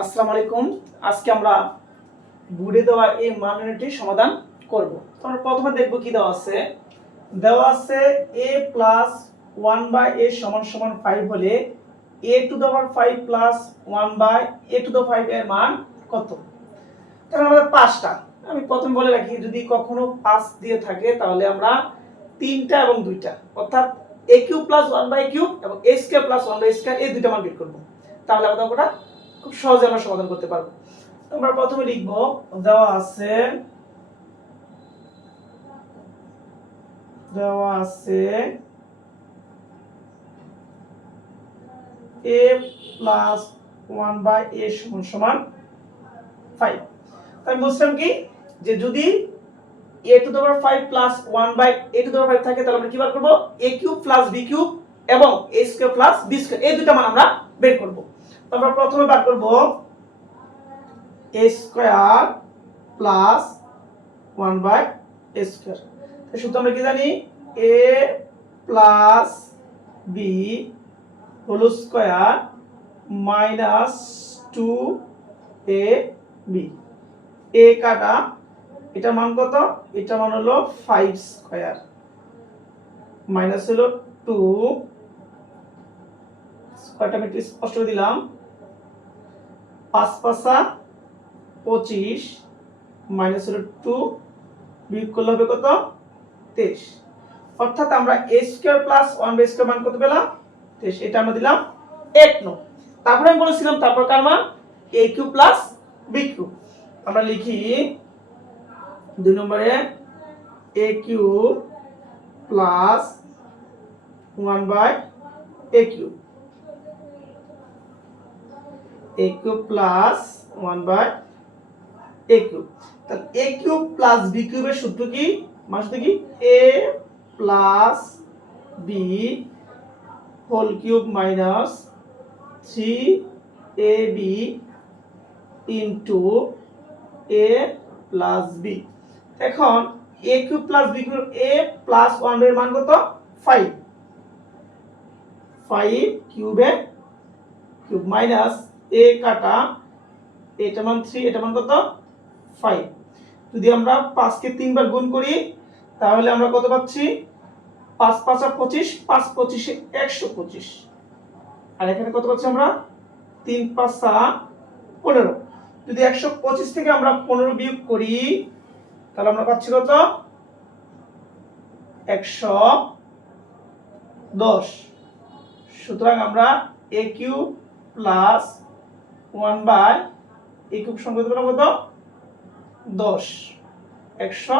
আসসালামু আলাইকুম। আজকে আমরা বুড়ে দেওয়া এই মানটির সমাধান করব। তো আমরা প্রথমে দেখব কি দেওয়া আছে। দেওয়া আছে a plus one by A সমান সমান ফাইভ হলে A to the power five plus one by A to the five এর মান কত? তাহলে আমাদের পাঁচটা। আমি প্রথম বলে রাখি, যদি কখনো পাঁচ দিয়ে থাকে, তাহলে আমরা তিনটা এবং দুইটা, অর্থাৎ A cube plus one by cube এবং A square plus one by square এই দুইটা মান বের করব। তাহলে আমাদের অঙ্কটা খুব সহজে আমরা সমাধান করতে পারব। আমরা প্রথমে লিখব, দেওয়া আছে দেওয়া আছে, a plus one by A সমান সমান ফাইভ আমি বলছিলাম কি? যে যদি a to power five plus one by A to five থাকে, তাহলে আমরা কি বার করব? a cube plus B cube এবং a square plus B square এই দুটো মান আমরা বের করব। আমরা প্রথমে বার করব a square plus one by A square সূত্র আমরা কি জানি? A plus B whole square minus two A B A কাটা এটা মান কত? এটা মান হলো ফাইভ স্কোয়ার মাইনাস হলো টু স্কোয়ারটা আমি স্পষ্ট দিলাম। পাঁচ পাঁচা পঁচিশ মাইনাস হলো টু বিয়োগ করলে হবে কত? তেইশ। অর্থাৎ আমরা A square plus one by square মান কত পেলাম? তেইশ। এটা আমরা দিলাম এক নো তারপরে আমি বলেছিলাম, তারপর কার মান? A cube plus B cube আমরা লিখি দুই নম্বরে A cube plus one by A cube A cube plus one by A cube তাহলে এ কিউব প্লাস বি কিউবের সূত্র কি? মানে সূত্র কি? A plus B whole cube minus three A B into A plus B এখন A cube plus B cube A plus ওয়ানের মান কত? ফাইভ ফাইভ কিউবে কিউব মাইনাস এ কাটা এটা মান থ্রি এটা মান কত? ফাইভ যদি আমরা পাঁচকে তিনবার গুণ করি, তাহলে আমরা কত পাচ্ছি? পাঁচ, পাঁচা পঁচিশ, পাঁচ পঁচিশে একশো পঁচিশ। আর এখানে কত পাচ্ছি আমরা? তিন, পাঁচা পনেরো। যদি একশো পঁচিশ থেকে আমরা পনেরো বিয়োগ করি, তাহলে আমরা পাচ্ছি কত? একশো দশ। সুতরাং আমরা A cube plus one by A cube সংখ্যা পেলাম কত? দশ। একশো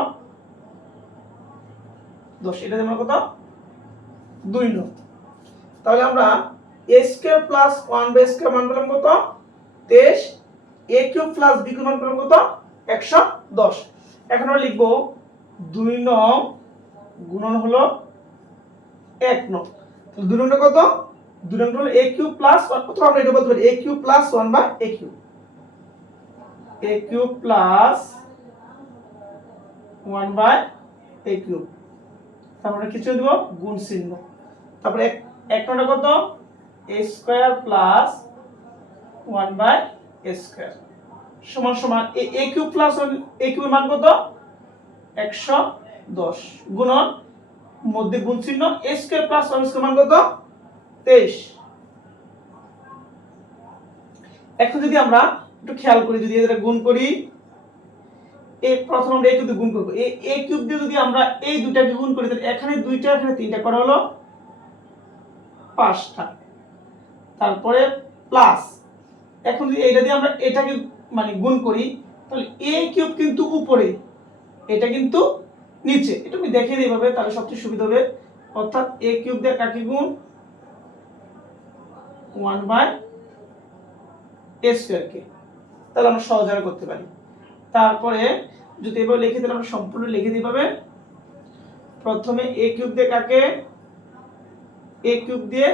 দশ। এটা আমরা কত? দুই নো তাহলে আমরা প্লাস ওয়ান বাই মান পেলাম কত? তেইশ। A cube plus B cube মান পেলাম কত? একশো দশ। এখন আমরা লিখব দুই নং গুণন হলো এক নং। দুই নংটা কত? দুই নংটা হলো এ কিউব প্লাস অথবা আমরা এটা বলতে পারি A cube plus one by A cube A cube plus one by A cube তারপরে কিছু দেবো? গুণ চিহ্ন। তারপরে এক এক কত? A square plus one by A square সমান সমান এ কিউব প্লাস এ কিউবের মান কত? একশো দশ। গুণন মধ্যে গুণ চিহ্ন a square plus one square মান কত? তেইশ। এখন যদি আমরা একটু খেয়াল করি, যদি এটা গুণ করি প্রথম কিউব গুণ করব। এ কিউব দিয়ে যদি আমরা এই দুটাকে গুণ করি, তাহলে এখানে দুইটা, এখানে তিনটা করা হলো পাঁচটা। তারপরে প্লাস এখন যদি দিয়ে আমরা এটাকে মানে গুণ করি, তাহলে এ কিউব কিন্তু উপরে, এটা কিন্তু নিচে। এটা আমি দেখিয়ে দিই তাহলে সবচেয়ে সুবিধা হবে। অর্থাৎ এ কিউব দিয়ে কাকে গুণ? ওয়ান বাই এ স্কোয়ারকে তাহলে আমরা সহজে করতে পারি। তারপরে যদি এভাবে লিখে দিলে আমরা সম্পূর্ণ লিখে দিই পাবে প্রথমে এ কিউব দিয়ে কাকে? এ কিউব দিয়ে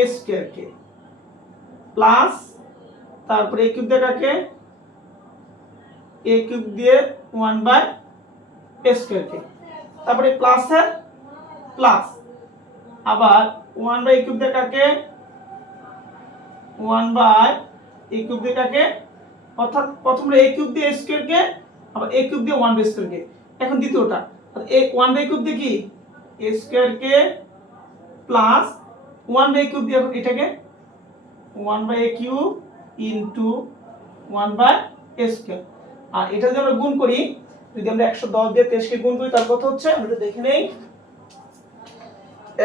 এ স্কোয়ারকে প্লাস তারপরে এ কিউব দিয়ে কাকে? এ কিউব দিয়ে ওয়ান বাই এ স্কোয়ারকে তারপরে প্লাস প্লাসের প্লাস। আবার ওয়ান বাই কিউব দিয়ে কাকে? ওয়ান বাই এ কিউব দিয়ে কাকে অর্থাৎ প্রথম এ কিউব দিয়ে স্কোয়ার কে, আবার এ কিউব দিয়ে ওয়ান বাই স্কোয়ার কে। এখন দ্বিতীয়টা এ ওয়ান বাই কিউব দিয়ে কি? এ স্কোয়ার কে প্লাস ওয়ান বাই কিউব দিয়ে এখন এটাকে one by a cube into one by a square আর এটা যদি আমরা গুণ করি, যদি আমরা একশো দশ দিয়ে তেইশকে গুণ করি তার কত হচ্ছে? আমরা একটু দেখে নেই।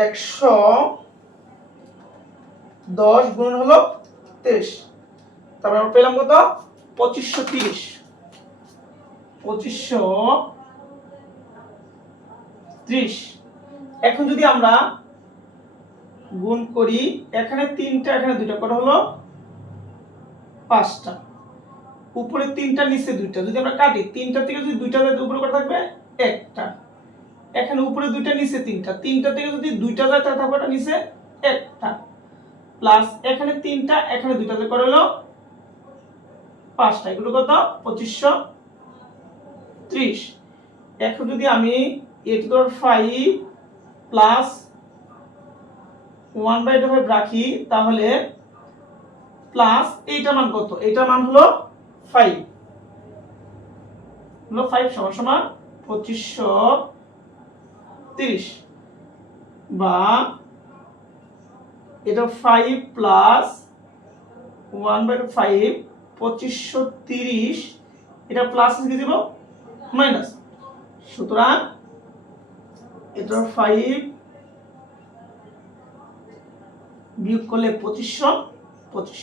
একশো দশ গুণ হলো তেইশ। তারপর আমরা পেলাম কত? পঁচিশশো তিরিশ। পঁচিশশো ত্রিশ। এখন যদি আমরা গুণ করি, এখানে তিনটা, এখানে দুইটা কটা হলো? পাঁচটা। উপরে তিনটা, নিচে দুইটা। যদি আমরা কাটি, তিনটা থেকে যদি দুইটা যায় উপরে কটা থাকবে? একটা। এখানে উপরে দুইটা, নিচে তিনটা। তিনটা থেকে যদি দুইটা যায়, তাহলে থাকবে নিচে একটা। প্লাস এখানে তিনটা, এখানে দুইটা যায় করে পাঁচটা। এগুলো কত? পঁচিশশো ত্রিশ। এখন যদি আমি a two five plus one by two five রাখি, তাহলে প্লাস এইটার মান কত? এইটার মান হলো ফাইভ। হলো ফাইভ সমান সমান পঁচিশশো তিরিশ বা এটা five plus one by five পঁচিশশো তিরিশ। এটা প্লাস কি দিব? মাইনাস সুতরাং এটা ফাইভ বিয়োগ করলে পঁচিশশো পঁচিশ।